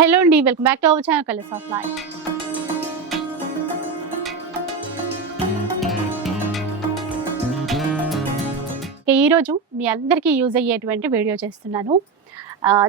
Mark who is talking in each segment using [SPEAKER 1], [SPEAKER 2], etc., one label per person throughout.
[SPEAKER 1] Hello అండి welcome back to our channel colours of life ఈరోజు మీ అందరికీ యూజ్ అయ్యేటువంటి వీడియో చేస్తున్నాను.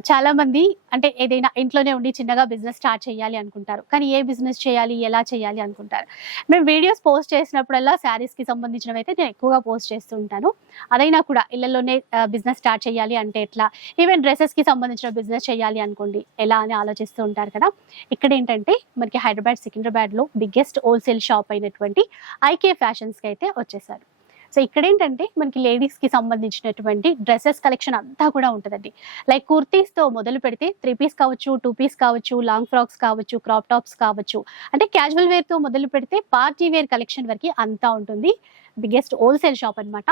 [SPEAKER 1] చాలా మంది అంటే ఏదైనా ఇంట్లోనే ఉండి చిన్నగా బిజినెస్ స్టార్ట్ చేయాలి అనుకుంటారు. కానీ ఏ బిజినెస్ చేయాలి ఎలా చేయాలి అనుకుంటారు. మేము వీడియోస్ పోస్ట్ చేసినప్పుడల్లా శారీస్కి సంబంధించినవి అయితే నేను ఎక్కువగా పోస్ట్ చేస్తూ ఉంటాను. అదైనా కూడా ఇళ్ళలోనే బిజినెస్ స్టార్ట్ చేయాలి అంటే ఎట్లా? ఈవెన్ డ్రెస్సెస్కి సంబంధించిన బిజినెస్ చేయాలి అనుకోండి ఎలా అని ఆలోచిస్తూ ఉంటారు కదా? ఇక్కడ ఏంటంటే మనకి హైదరాబాద్ సికింద్రాబాద్లో బిగ్గెస్ట్ హోల్సేల్ షాప్ అయినటువంటి ఐకే ఫ్యాషన్స్కి అయితే వచ్చేసారు. సో ఇక్కడ ఏంటంటే మనకి లేడీస్కి సంబంధించినటువంటి డ్రెస్సెస్ కలెక్షన్ అంతా కూడా ఉంటుందండి. లైక్ కుర్తీస్తో మొదలు పెడితే త్రీ పీస్ కావచ్చు టూ పీస్ కావచ్చు లాంగ్ ఫ్రాక్స్ కావచ్చు క్రాప్ టాప్స్ కావచ్చు. అంటే క్యాజువల్ వేర్తో మొదలు పెడితే పార్టీ వేర్ కలెక్షన్ వరకు అంతా ఉంటుంది. బిగ్గెస్ట్ హోల్సేల్ షాప్ అన్నమాట.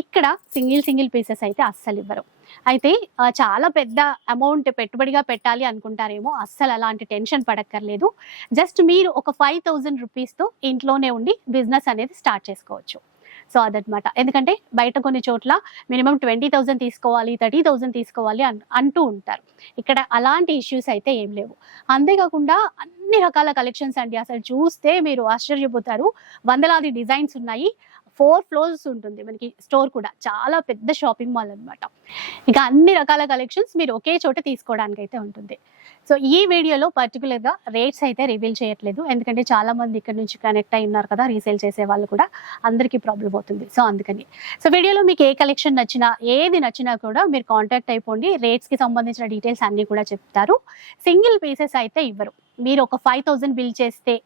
[SPEAKER 1] ఇక్కడ సింగిల్ సింగిల్ పీసెస్ అయితే అస్సలు ఇవ్వరు. అయితే చాలా పెద్ద అమౌంట్ పెట్టుబడిగా పెట్టాలి అనుకుంటారేమో అస్సలు అలాంటి టెన్షన్ పడక్కర్లేదు. జస్ట్ మీరు ఒక ఫైవ్ థౌజండ్ రూపీస్తో ఇంట్లోనే ఉండి బిజినెస్ అనేది స్టార్ట్ చేసుకోవచ్చు. సో అదనమాట ఎందుకంటే బయట కొన్ని చోట్ల మినిమం ట్వంటీ థౌసండ్ తీసుకోవాలి థర్టీ థౌసండ్ తీసుకోవాలి అన్ అంటూ ఉంటారు. ఇక్కడ అలాంటి ఇష్యూస్ అయితే ఏం లేవు. అంతేకాకుండా అన్ని రకాల కలెక్షన్స్ అండి. అసలు చూస్తే మీరు ఆశ్చర్యపోతారు. వందలాది డిజైన్స్ ఉన్నాయి. ఫోర్ ఫ్లోర్స్ ఉంటుంది మనకి స్టోర్ కూడా. చాలా పెద్ద షాపింగ్ మాల్ అన్నమాట. ఇక అన్ని రకాల కలెక్షన్స్ మీరు ఒకే చోట తీసుకోవడానికి అయితే ఉంటుంది. సో ఈ వీడియోలో పర్టికులర్గా రేట్స్ అయితే రివీల్ చేయట్లేదు. ఎందుకంటే చాలా మంది ఇక్కడ నుంచి కనెక్ట్ అయి ఉన్నారు కదా రీసేల్ చేసే వాళ్ళు కూడా అందరికీ ప్రాబ్లం అవుతుంది. సో అందుకని. సో వీడియోలో మీకు ఏ కలెక్షన్ నచ్చినా ఏది నచ్చినా కూడా మీరు కాంటాక్ట్ అయిపోండి. రేట్స్కి సంబంధించిన డీటెయిల్స్ అన్నీ కూడా చెప్తారు. సింగిల్ పీసెస్ అయితే ఇవ్వరు. మీరు ఒక ఫైవ్ థౌసండ్ బిల్ చేస్తే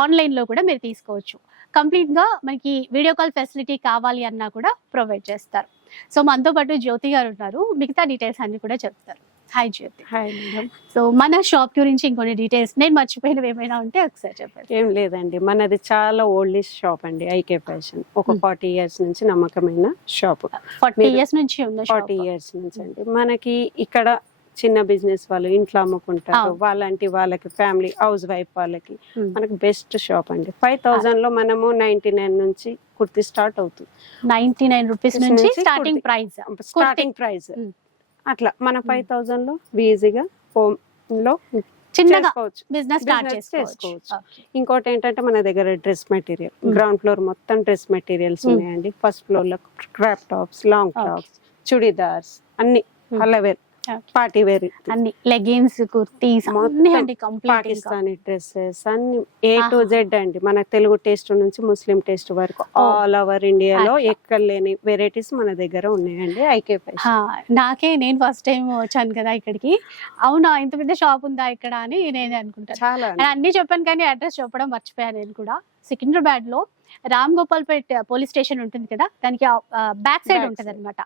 [SPEAKER 1] ఆన్లైన్లో కూడా మీరు తీసుకోవచ్చు. కంప్లీట్గా మనకి వీడియో కాల్ ఫెసిలిటీ కావాలి అన్నా కూడా ప్రొవైడ్ చేస్తారు. సో మనతో పాటు జ్యోతి గారు ఉన్నారు. మిగతా డీటెయిల్స్ అన్ని కూడా చెప్తారు. Hi Jyothi.
[SPEAKER 2] Hi madam
[SPEAKER 1] so మన షాప్ గురించి ఇంకొన్ని డీటెయిల్స్ నేను మర్చిపోయినవి ఏమైనా ఉంటే ఒకసారి చెప్పండి.
[SPEAKER 2] ఏం లేదండి. మనది చాలా ఓల్డెస్ట్ షాప్ అండి ఐకే ఫ్యాషన్. ఒక
[SPEAKER 1] Hmm.
[SPEAKER 2] ఫార్టీ ఇయర్స్ నుంచి నమ్మకమైన షాప్.
[SPEAKER 1] ఫార్టీ ఇయర్స్ నుంచి ఉన్న
[SPEAKER 2] ఫార్టీ ఇయర్స్ నుంచి అండి. మనకి ఇక్కడ చిన్న బిజినెస్ వాళ్ళు ఇంట్లో అమ్ముకుంటారు. వాళ్ళంటి వాళ్ళకి ఫ్యామిలీ హౌస్ వైఫ్ వాళ్ళకి. మనకి బెస్ట్ షాప్ అండి ఫైవ్ థౌజండ్లో మనము నైన్టీ నైన్ నుంచి కుర్తి స్టార్ట్ అవుతుంది
[SPEAKER 1] నైన్టీ నైన్ రూపీస్
[SPEAKER 2] నుంచి.
[SPEAKER 1] Starting price
[SPEAKER 2] starting price. అట్లా మన. ఫైవ్ థౌజండ్లో ఈజీగా హోమ్లో
[SPEAKER 1] చిన్నగా బిజినెస్ చేసుకోవచ్చు.
[SPEAKER 2] ఇంకోటి ఏంటంటే మన దగ్గర డ్రెస్ మెటీరియల్. గ్రౌండ్ ఫ్లోర్ మొత్తం డ్రెస్ మెటీరియల్స్. ఉన్నాయండి ఫస్ట్ ఫ్లోర్లో crop tops long. Tops chudidars అన్ని
[SPEAKER 1] Hmm.
[SPEAKER 2] పార్టీ వేర్
[SPEAKER 1] అన్ని లెగిన్స్ కుర్తీస్ అన్ని అండి కంప్లీట్
[SPEAKER 2] పాకిస్తానీ డ్రెస్సెస్ అన్ని ఏ టు. జెడ్ అండి మన తెలుగు టేస్ట్ నుంచి ముస్లిం టేస్ట్ వరకు. ఆల్ ఓవర్ ఇండియాలో. ఎక్కడ లేని వెరైటీస్ మన దగ్గర ఉన్నాయండి ఐకే
[SPEAKER 1] నాకే నేను ఫస్ట్ టైం వచ్చాను కదా ఇక్కడికి అవునా ఇంత పెద్ద షాప్ ఉందా ఇక్కడ అని నేను అనుకుంటాను
[SPEAKER 2] చాలా
[SPEAKER 1] నేను అన్ని చెప్పాను కానీ అడ్రస్ చెప్పడం మర్చిపోయాను నేను కూడా సికింద్రాబాద్లో రామ్ గోపాల్ పేట్ పోలీస్ స్టేషన్ ఉంటుంది కదా దానికి బ్యాక్ సైడ్ ఉంటుంది. అనమాట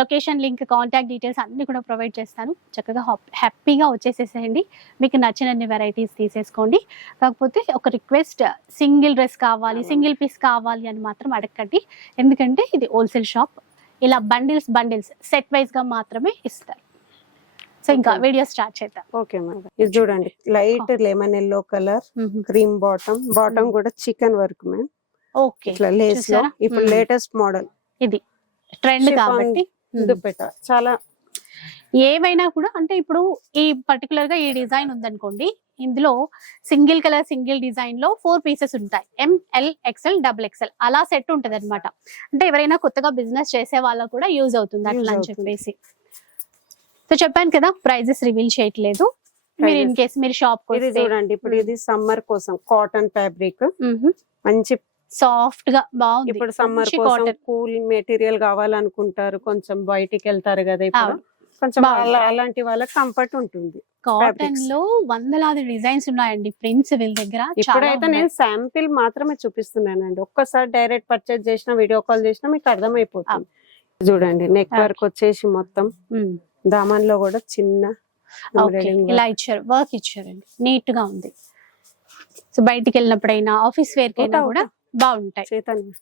[SPEAKER 1] లొకేషన్ లింక్ కాంటాక్ట్ డీటెయిల్స్ అన్ని కూడా ప్రొవైడ్ చేస్తాను. చక్కగా హ్యాపీగా వచ్చేసేసేయండి. మీకు నచ్చినన్ని వెరైటీస్ తీసేసుకోండి. కాకపోతే ఒక రిక్వెస్ట్ సింగిల్ డ్రెస్ కావాలి. సింగిల్ పీస్ కావాలి అని మాత్రం అడగండి ఎందుకంటే ఇది హోల్సేల్ షాప్ ఇలా బండిల్స్ బండిల్స్ సెట్ వైజ్గా మాత్రమే ఇస్తారు. సో ఇంకా. వీడియో స్టార్ట్ చేద్దాం.
[SPEAKER 2] ఓకే మేడం ఇది చూడండి. Light lemon yellow colour cream bottom bottom. కూడా చికెన్ వర్క్ మ్యామ్ ఇట్లా
[SPEAKER 1] లేస్లో?
[SPEAKER 2] ఇప్పుడు. లేటెస్ట్ మోడల్
[SPEAKER 1] ఇది ట్రెండ్ కాబట్టి.
[SPEAKER 2] దుప్పట చాలా
[SPEAKER 1] ఏవైనా కూడా అంటే ఇప్పుడు ఈ పర్టికులర్గా ఈ డిజైన్ ఉందనుకోండి ఇందులో సింగిల్ కలర్ సింగిల్ డిజైన్లో ఫోర్ పీసెస్ ఉంటాయి. M L XL double XL అలా సెట్ ఉంటది అనమాట అంటే ఎవరైనా కొత్తగా బిజినెస్ చేసే వాళ్ళకు కూడా యూజ్ అవుతుంది అట్లా అని. చెప్పేసి. సో చెప్పాను కదా ప్రైజెస్ రివీల్ చేయట్లేదు. మీరు ఇన్ కేస్ మీరు షాప్
[SPEAKER 2] చూడండి ఇప్పుడు. ఇది సమ్మర్ కోసం కాటన్ ఫ్యాబ్రిక్ మంచి
[SPEAKER 1] సాఫ్ట్గా బాగుంది.
[SPEAKER 2] ఇప్పుడు సమ్మర్ కోసం. కూల్ మెటీరియల్ కావాలనుకుంటారు. కొంచెం బయటికి వెళ్తారు కదా ఇప్పుడు. కొంచెం అలాంటి వాళ్ళకి కంఫర్ట్ ఉంటుంది.
[SPEAKER 1] కాటన్. లో వందలాది డిజైన్స్ ఉన్నాయండి ప్రింట్స్ వీళ్ళ దగ్గర.
[SPEAKER 2] ఇప్పుడైతే. నేను శాంపిల్ మాత్రమే చూపిస్తున్నానండి. ఒక్కసారి డైరెక్ట్ పర్చేజ్ చేసిన వీడియో కాల్ చేసినా మీకు అర్థమైపోతుంది. చూడండి నెక్. వర్క్ వచ్చేసి మొత్తం.
[SPEAKER 1] Hmm.
[SPEAKER 2] దామన్లో కూడా చిన్న
[SPEAKER 1] ఇలా. ఇచ్చారు. వర్క్ ఇచ్చారండి. నీట్గా ఉంది. సో బయటికి వెళ్ళినప్పుడైనా ఆఫీస్ వేర్ కైనా కూడా బాగుంటాయి.
[SPEAKER 2] చైతన్య.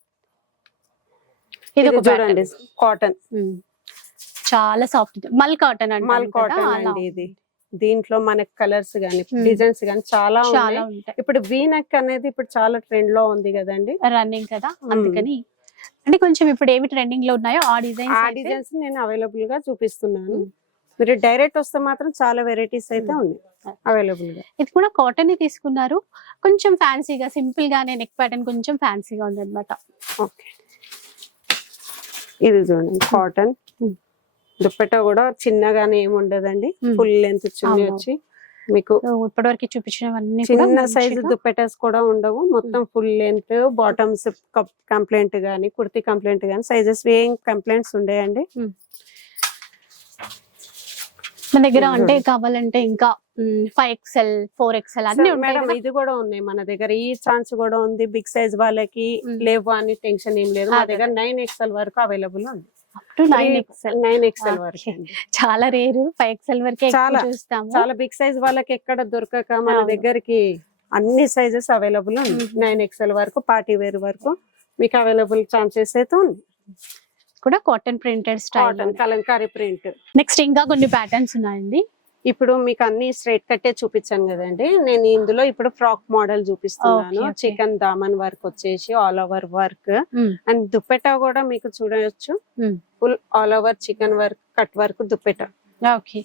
[SPEAKER 1] ఇది ఒక
[SPEAKER 2] చూడండి కాటన్.
[SPEAKER 1] చాలా సాఫ్ట్ మల్ కాటన్
[SPEAKER 2] మల్
[SPEAKER 1] అంటారు కదా
[SPEAKER 2] కాటన్ అండి ఇది. దీంట్లో మనకి కలర్స్ గానీ
[SPEAKER 1] Hmm.
[SPEAKER 2] డిజైన్స్ గానీ చాలా
[SPEAKER 1] చాలా ఉంటాయి.
[SPEAKER 2] ఇప్పుడు వీ నెక్ అనేది ఇప్పుడు చాలా ట్రెండ్లో ఉంది కదండి.
[SPEAKER 1] రన్నింగ్ కదా. అందుకని. అంటే కొంచెం ఇప్పుడు ఏవి ట్రెండింగ్లో ఉన్నాయో ఆ డిజైన్స్
[SPEAKER 2] ఆ డిజైన్స్ నేను అవైలబుల్గా చూపిస్తున్నాను. మీరు డైరెక్ట్ వస్తే మాత్రం చాలా వెరైటీస్ అయితే ఉన్నాయి అవైలబుల్గా
[SPEAKER 1] ఇది కూడా కాటన్ తీసుకున్నారు. కొంచెం ఫ్యాన్సీగా సింపుల్ గానే నెక్ ప్యాటర్న్ కొంచెం ఫ్యాన్సీగా ఉంది అనమాట
[SPEAKER 2] ఓకే. ఇది చూడండి కాటన్.
[SPEAKER 1] Hmm.
[SPEAKER 2] దుప్పట్టా కూడా చిన్నగానే ఏమి ఉండదండి.
[SPEAKER 1] Hmm.
[SPEAKER 2] Full length chunni. వచ్చి మీకు
[SPEAKER 1] ఇప్పటివరకు చూపించినవన్నీ
[SPEAKER 2] చిన్న సైజు దుప్పటాస్ కూడా ఉండవు. మొత్తం ఫుల్ లెంత్ బాటమ్స్ కంప్లైంట్ గానీ కుర్తీ కంప్లైంట్ గానీ సైజెస్ ఏం కంప్లైంట్స్ ఉండేయండి.
[SPEAKER 1] మన దగ్గర
[SPEAKER 2] ఇది
[SPEAKER 1] అంటే. కావాలంటే ఇంకా ఫైవ్ ఎక్స్ఎల్ ఫోర్ ఎక్స్ఎల్ అన్ని
[SPEAKER 2] మేడం. ఇది కూడా ఉన్నాయి మన దగ్గర ఈ ఛాన్స్ కూడా ఉంది బిగ్ సైజ్ వాళ్ళకి
[SPEAKER 1] Hmm.
[SPEAKER 2] లేవు అని టెన్షన్ ఏం లేదు మా. దగ్గర నైన్ ఎక్స్ఎల్ వరకు అవైలబుల్ ఉంది.
[SPEAKER 1] చాలా రేరు ఫైవ్ ఎక్స్ఎల్ వరకే చూస్తాము
[SPEAKER 2] చాలా బిగ్ సైజ్ వాళ్ళకి ఎక్కడ దొరకక మన. దగ్గరికి అన్ని సైజెస్ అవైలబుల్ ఉంది. నైన్ ఎక్స్ఎల్ వరకు పార్టీ వేర్ వరకు మీకు అవైలబుల్ ఛాన్సెస్ అయితే ఉంది
[SPEAKER 1] కూడా cotton printed style
[SPEAKER 2] cotton kalamkari print
[SPEAKER 1] next ఇంకా కొన్ని ప్యాటర్న్స్ ఉన్నాయండి.
[SPEAKER 2] ఇప్పుడు మీకు అన్ని స్ట్రైట్ కట్టే చూపించాను కదండి. నేను ఇందులో ఇప్పుడు ఫ్రాక్ మోడల్ చూపిస్తున్నాను. చికెన్ దామన్ వర్క్ వచ్చేసి all over work. And dupatta కూడా మీకు చూడవచ్చు. Full all over chicken work cut work dupatta.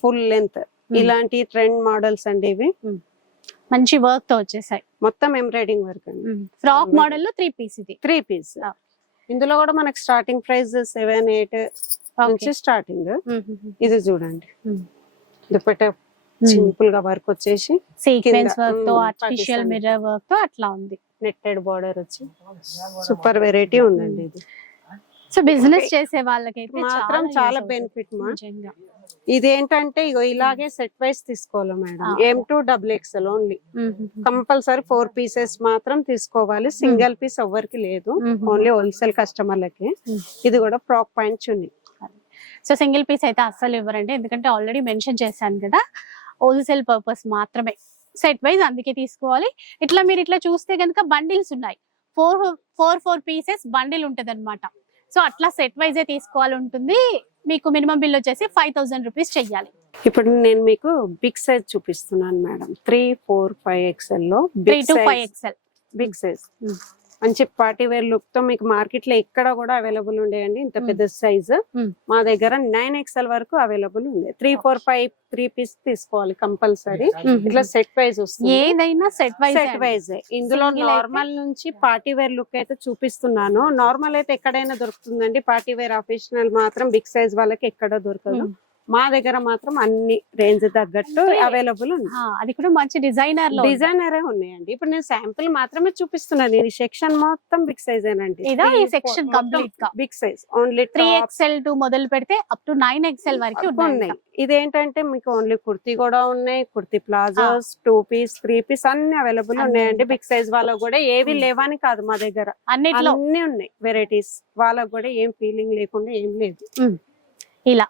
[SPEAKER 2] Full length ఇలాంటి ట్రెండ్ మోడల్స్ అండి ఇవి.
[SPEAKER 1] మంచి వర్క్తో వచ్చేసాయి.
[SPEAKER 2] మొత్తం ఎంబ్రాయిడింగ్ వర్క్ అండి.
[SPEAKER 1] Frock
[SPEAKER 2] Mm.
[SPEAKER 1] మోడల్లో త్రీ పీస్ ఇది.
[SPEAKER 2] Three piece. ఇందులో కూడా మనకి స్టార్టింగ్ ప్రైస్ సెవెన్ ఎయిట్ నుంచి స్టార్టింగ్ ఇది చూడండి.
[SPEAKER 1] Mm.
[SPEAKER 2] దుపట్టా సింపుల్గా వర్క్ వచ్చేసి
[SPEAKER 1] సీక్వెన్స్ వర్క్తో
[SPEAKER 2] mm,
[SPEAKER 1] ఆర్టిఫిషియల్. మిర్రర్ వర్క్తో అట్లా ఉంది.
[SPEAKER 2] నెట్టెడ్ బార్డర్ వచ్చి. సూపర్ వెరైటీ ఉందండి ఇది.
[SPEAKER 1] సో బిజినెస్ చేసే వాళ్ళకైతే
[SPEAKER 2] మాత్రం చాలా బెనిఫిట్ మా. ఇది ఏంటంటే ఇగో ఇలాగే సెట్ వైస్ తీసుకోవాలి madam. M two double XL only compulsory four pieces మాత్రం తీసుకోవాలి. సింగిల్ పీస్ ఎవ్వరికి లేదు. ఓన్లీ హోల్సేల్ కస్టమర్లకి. ఇది కూడా frock point chunni
[SPEAKER 1] so single piece అయితే అస్సలు ఇవ్వరండి. ఎందుకంటే ఆల్రెడీ మెన్షన్ చేశాను కదా. హోల్సేల్ పర్పస్ మాత్రమే. సెట్ వైజ్ అందుకే తీసుకోవాలి. ఇట్లా మీరు ఇట్లా చూస్తే కనుక బండిల్స్ ఉన్నాయి. Four four four pieces bundle ఉంటుంది అనమాట సో అట్లా సెట్ వైజే తీసుకోవాలి ఉంటుంది మీకు మినిమం బిల్ వచ్చేసి ఫైవ్ థౌసండ్ రూపీస్ చెయ్యాలి.
[SPEAKER 2] ఇప్పుడు నేను మీకు బిగ్ సైజ్ చూపిస్తున్నాను madam. Three four five ఎక్స్ఎల్లో
[SPEAKER 1] three two five XL
[SPEAKER 2] big size. మంచి పార్టీ వేర్ లుక్తో మీకు మార్కెట్లో ఎక్కడ కూడా అవైలబుల్ ఉండేయండి. ఇంత. పెద్ద సైజ్. మా దగ్గర నైన్ ఎక్స్ఎల్ వరకు అవైలబుల్ ఉంది. Three four five three piece తీసుకోవాలి కంపల్సరీ. ఇట్లా సెట్ వైజ్ వస్తుంది.
[SPEAKER 1] ఏదైనా సెట్ వైజ్
[SPEAKER 2] సెట్ వైజ్. ఇందులో నార్మల్ నుంచి పార్టీ వేర్ లుక్ అయితే చూపిస్తున్నాను. నార్మల్ అయితే ఎక్కడైనా దొరుకుతుందండి. పార్టీ వేర్ అఫీషనల్ మాత్రం బిగ్ సైజ్ వాళ్ళకి ఎక్కడ దొరకదు. మా దగ్గర మాత్రం అన్ని రేంజ్ తగ్గట్టు అవైలబుల్ ఉంది
[SPEAKER 1] అది కూడా మంచి డిజైనర్
[SPEAKER 2] డిజైనరే ఉన్నాయండి. ఇప్పుడు నేను శాంపుల్ మాత్రమే చూపిస్తున్నాను. ఈ సెక్షన్ మొత్తం బిగ్ సైజ్
[SPEAKER 1] ఇదా ఈ section complete గా?
[SPEAKER 2] Big size only
[SPEAKER 1] three XL to మొదలు పెడితే అప్ టు నైన్ ఎక్స్ఎల్ వరకు
[SPEAKER 2] ఉన్నాయి ఇదేంటంటే మీకు ఓన్లీ కుర్తీ కూడా ఉన్నాయి kurti palazzos two piece three piece అన్ని అవైలబుల్ ఉన్నాయండి. బిగ్ సైజ్ వాళ్ళకు కూడా ఏవి. లేవని కాదు మా దగ్గర.
[SPEAKER 1] అన్నిట్లో.
[SPEAKER 2] అన్ని ఉన్నాయి. వెరైటీస్ వాళ్ళకు కూడా ఏం ఫీలింగ్ లేకుండా ఏం లేదు.
[SPEAKER 1] ఇలా.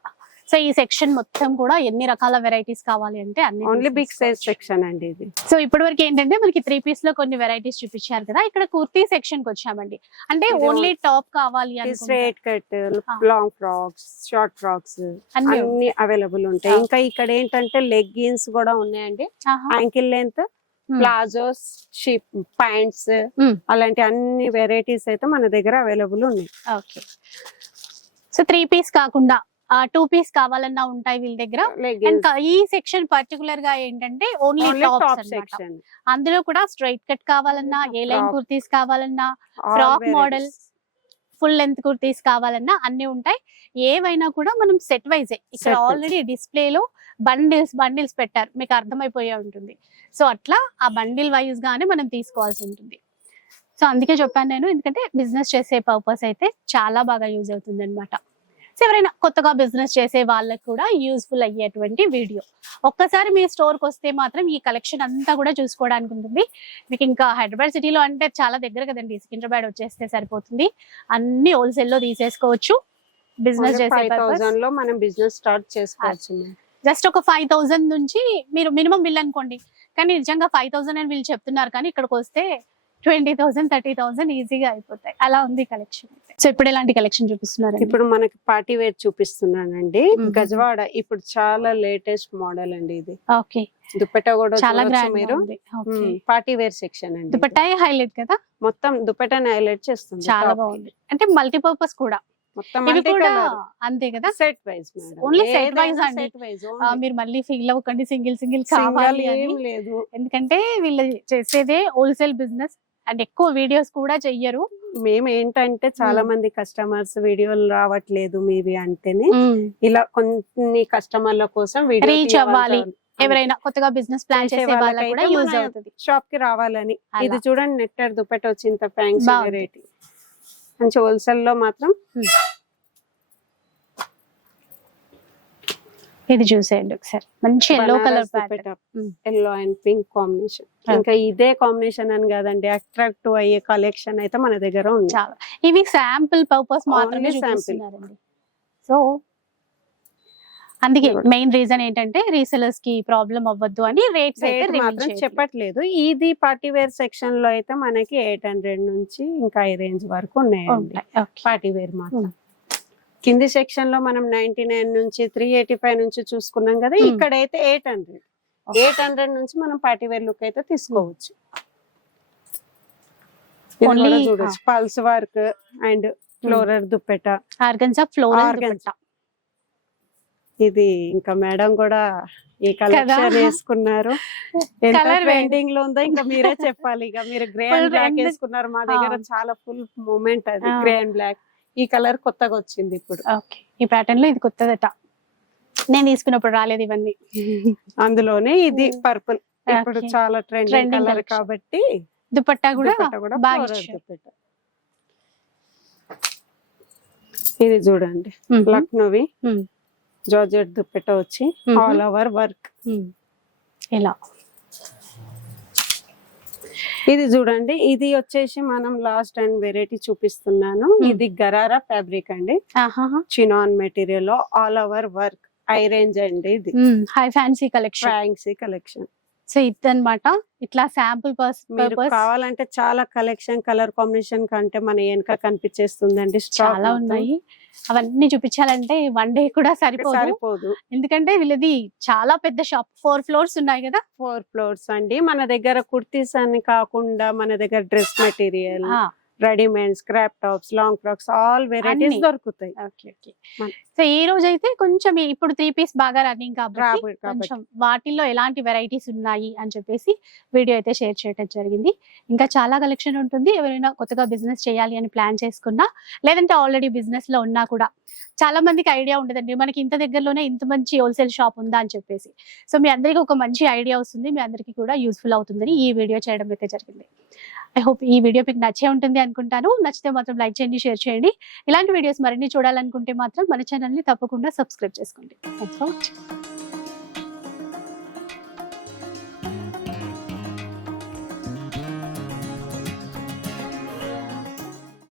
[SPEAKER 1] సో ఈ సెక్షన్ మొత్తం కూడా ఎన్ని రకాల వెరైటీస్ కావాలి అంటే అన్ని
[SPEAKER 2] ఓన్లీ బిగ్ సైజ్. సెక్షన్ అండి ఇది
[SPEAKER 1] సో ఇప్పటి వరకు ఏంటంటే మనకి త్రీ పీస్లో కొన్ని వెరైటీస్ చూపించారు కదా ఇక్కడ కుర్తీ సెక్షన్కి వచ్చామండి అంటే ఓన్లీ టాప్ కావాలి
[SPEAKER 2] straight cut. Long frocks short frocks
[SPEAKER 1] అన్ని
[SPEAKER 2] అవైలబుల్ ఉంటాయి. ఇంకా ఇక్కడ ఏంటంటే లెగ్గిన్స్ కూడా ఉన్నాయండి. Ankle length. ప్లాజోస్ షిప్ ప్యాంట్స్. అలాంటి అన్ని వెరైటీస్ అయితే మన దగ్గర అవైలబుల్ ఉన్నాయి
[SPEAKER 1] ఓకే సో త్రీ పీస్ కాకుండా టూ పీస్ కావాలన్నా ఉంటాయి వీళ్ళ దగ్గర. ఈ సెక్షన్ పర్టికులర్గా ఏంటంటే ఓన్లీ టాప్స్ అందులో కూడా స్ట్రైట్ కట్ కావాలన్నా ఏ లైన్. కుర్తీస్ కావాలన్నా Frock model. Full length kurtis కావాలన్నా అన్ని ఉంటాయి. ఏవైనా కూడా మనం సెట్ వైజే ఇక్కడ. ఆల్రెడీ డిస్ప్లేలో బండిల్స్ బండిల్స్ పెట్టారు. మీకు అర్థమైపోయే ఉంటుంది. సో అట్లా ఆ బండిల్ వైజ్ గానే మనం తీసుకోవాల్సి ఉంటుంది. సో అందుకే చెప్పాను నేను. ఎందుకంటే బిజినెస్ చేసే పర్పస్ అయితే చాలా బాగా యూజ్ అవుతుంది అనమాట సో ఎవరైనా కొత్తగా బిజినెస్ చేసే వాళ్ళకి కూడా యూస్ఫుల్ అయ్యేటువంటి వీడియో ఒక్కసారి మీ స్టోర్కి వస్తే మాత్రం ఈ కలెక్షన్ అంతా కూడా చూసుకోవడానికి ఉంటుంది. మీకు ఇంకా హైదరాబాద్ సిటీలో అంటే చాలా దగ్గర కదండి. సికింద్రాబాద్ వచ్చేస్తే సరిపోతుంది. అన్ని హోల్సేల్లో తీసేసుకోవచ్చు. బిజినెస్ చేసే
[SPEAKER 2] లో మనం బిజినెస్ స్టార్ట్ చేసుకోవచ్చు
[SPEAKER 1] జస్ట్ ఒక ఫైవ్ థౌసండ్ నుంచి మీరు మినిమం బిల్ అనుకోండి. కానీ నిజంగా ఫైవ్ థౌసండ్ అని వీళ్ళు చెప్తున్నారు. కానీ ఇక్కడికి వస్తే ట్వంటీ థౌసండ్ థర్టీ థౌసండ్ ఈజీగా అయిపోతాయి. అలా ఉంది కలెక్షన్ సో ఇప్పుడు ఎలాంటి కలెక్షన్ చూపిస్తున్నారు
[SPEAKER 2] ఇప్పుడు మనకి పార్టీ వేర్ చూపిస్తున్నానండి. గజవాడ ఇప్పుడు చాలా లేటెస్ట్ మోడల్ అండి ఇది.
[SPEAKER 1] ఓకే.
[SPEAKER 2] దుపట్టా కూడా
[SPEAKER 1] చాలా
[SPEAKER 2] మీరు. పార్టీ వేర్ సెక్షన్ అండి ఇది.
[SPEAKER 1] దుపట్టాయే హైలైట్ కదా?
[SPEAKER 2] మొత్తం దుపట్టాని హైలైట్ చేస్తుంది
[SPEAKER 1] చాలా. బాగుంది. అంటే మల్టీపర్పస్ కూడా. అంతే కదా?
[SPEAKER 2] Set wise
[SPEAKER 1] Only set wise అండి. మీరు మళ్ళీ ఫీల్ అవ్వకండి సింగిల్ సింగిల్ కావాలి
[SPEAKER 2] లేదు.
[SPEAKER 1] ఎందుకంటే వీళ్ళు చేసేదే హోల్సేల్ బిజినెస్ అండ్ ఎక్కువ వీడియోస్ కూడా చెయ్యరు
[SPEAKER 2] మేము ఏంటంటే చాలా. మంది కస్టమర్స్ వీడియోలు రావట్లేదు మీవి అంటేనే ఇలా కొన్ని కస్టమర్ల కోసం
[SPEAKER 1] Reach అవ్వాలి. ఎవరైనా కొత్తగా బిజినెస్ ప్లాన్
[SPEAKER 2] చేసే
[SPEAKER 1] వాళ్ళకి కూడా యూజ్ అవుతుంది
[SPEAKER 2] షాప్కి రావాలని. ఇది చూడండి నెట్టెడ్ దుప్పట వచ్చి ఇంత ఫ్యాంక్స్. వెరైటీ మంచి హోల్సేల్లో మాత్రం
[SPEAKER 1] ఇది చూసేయండి ఒకసారి మంచి yellow colour.
[SPEAKER 2] Yellow and pink combination. ఇంకా ఇదే కాంబినేషన్ అని కాదండి అట్రాక్టివ్ అయ్యే కలెక్షన్ అయితే మన దగ్గర ఉంది
[SPEAKER 1] చాలా ఇవి శాంపుల్ పర్పస్ మాత్రమే. చూపిస్తున్నారండి సో అందుకే. మెయిన్ రీజన్ ఏంటంటే రీసెలర్స్కి ప్రాబ్లం అవ్వద్దు అని రేట్స్ అయితే
[SPEAKER 2] మాత్రం. చెప్పట్లేదు ఇది పార్టీ వేర్ సెక్షన్లో అయితే మనకి ఎయిట్ హండ్రెడ్ నుంచి ఇంకా ఈ రేంజ్ వరకు.
[SPEAKER 1] Okay.
[SPEAKER 2] పార్టీ వేర్ మాత్రం
[SPEAKER 1] మ్మ్.
[SPEAKER 2] కింది సెక్షన్లో మనం నైన్టీ నైన్ నుంచి త్రీ ఎయిటీ ఫైవ్ నుంచి చూసుకున్నాం కదా
[SPEAKER 1] మ్మ్.
[SPEAKER 2] ఇక్కడైతే ఎయిట్ హండ్రెడ్. ఎయిట్ హండ్రెడ్ నుంచి మనం పార్టీ వేర్ లుక్ అయితే తీసుకోవచ్చు. చూడొచ్చు. Pulse work and floral dupatta Organza. ఇది ఇంకా మేడం కూడా ఈ కలెక్షన్ వేసుకున్నారు. ట్రెండింగ్లో ఉందో? ఇంకా మీరే చెప్పాలి. ఇక మీరు గ్రే అండ్ బ్లాక్. వేసుకున్నారు. మా దగ్గర. చాలా ఫుల్ మూమెంట్ అది. గ్రే అండ్ బ్లాక్ ఈ కలర్ కొత్తగా వచ్చింది ఇప్పుడు
[SPEAKER 1] ఓకే ఈ ప్యాటర్న్లో ఇది కొత్తదట నేను తీసుకున్నప్పుడు రాలేదు ఇవన్నీ
[SPEAKER 2] అందులోనే ఇది. పర్పుల్ ఇప్పుడు
[SPEAKER 1] Okay.
[SPEAKER 2] చాలా ట్రెండింగ్
[SPEAKER 1] Trending
[SPEAKER 2] కలర్. కాబట్టి
[SPEAKER 1] దుపట్టా కూడా బాగా.
[SPEAKER 2] ఇది చూడండి
[SPEAKER 1] మ్మ్.
[SPEAKER 2] లక్నోవి
[SPEAKER 1] మ్మ్.
[SPEAKER 2] జార్జెట్ దుప్పెట వచ్చి. All over work.
[SPEAKER 1] ఇలా
[SPEAKER 2] ఇది చూడండి. ఇది వచ్చేసి మనం లాస్ట్ అండ్ వెరైటీ చూపిస్తున్నాను. ఇది గరారా ఫ్యాబ్రిక్ అండి. Chinon material all over work. High range అండి ఇది.
[SPEAKER 1] High fancy collection.
[SPEAKER 2] ఫ్రాంక్సీ collection.
[SPEAKER 1] So ఇదన్నమాట. ఇట్లా శాంపుల్
[SPEAKER 2] మీరు కావాలంటే చాలా కలెక్షన్ కలర్ కాంబినేషన్ కంటే మన వెనక కనిపించేస్తుందండి. stock
[SPEAKER 1] చాలా. ఉన్నాయి. అవన్నీ చూపించాలంటే వన్ డే కూడా సరిపోదు.
[SPEAKER 2] సరిపోదు.
[SPEAKER 1] ఎందుకంటే వీళ్ళది చాలా పెద్ద షాప్. ఫోర్ ఫ్లోర్స్ ఉన్నాయి కదా?
[SPEAKER 2] ఫోర్ ఫ్లోర్స్ అండి. మన దగ్గర కుర్తీస్ అని కాకుండా మన దగ్గర dress material readymade crop tops long frocks all varieties. దొరుకుతాయి.
[SPEAKER 1] Okay okay.
[SPEAKER 2] మన-
[SPEAKER 1] సో ఈ రోజు అయితే కొంచెం ఇప్పుడు త్రీ పీస్ బాగా రన్నింగ్ కాబట్టి కొంచెం వాటిల్లో ఎలాంటి వెరైటీస్ ఉన్నాయి అని చెప్పేసి వీడియో అయితే షేర్ చేయడం జరిగింది. ఇంకా చాలా కలెక్షన్ ఉంటుంది. ఎవరైనా కొత్తగా బిజినెస్ చేయాలి అని ప్లాన్ చేసుకున్నా లేదంటే ఆల్రెడీ బిజినెస్లో ఉన్నా కూడా చాలా మందికి ఐడియా ఉండదండి. మనకి ఇంత దగ్గరలోనే ఇంత మంచి హోల్సేల్ షాప్ ఉందా అని చెప్పేసి. సో మీ అందరికీ ఒక మంచి ఐడియా వస్తుంది. మీ అందరికీ కూడా యూస్ఫుల్ అవుతుందని ఈ వీడియో చేయడం అయితే జరిగింది. ఐ హోప్ ఈ వీడియో మీకు నచ్చే ఉంటుంది అనుకుంటాను. నచ్చితే మాత్రం లైక్ చేయండి షేర్ చేయండి. ఇలాంటి వీడియోస్ మరిన్ని చూడాలనుకుంటే మాత్రం మన ఛానల్ని తప్పకుండా సబ్స్క్రైబ్ చేసుకోండి. Thanks for watching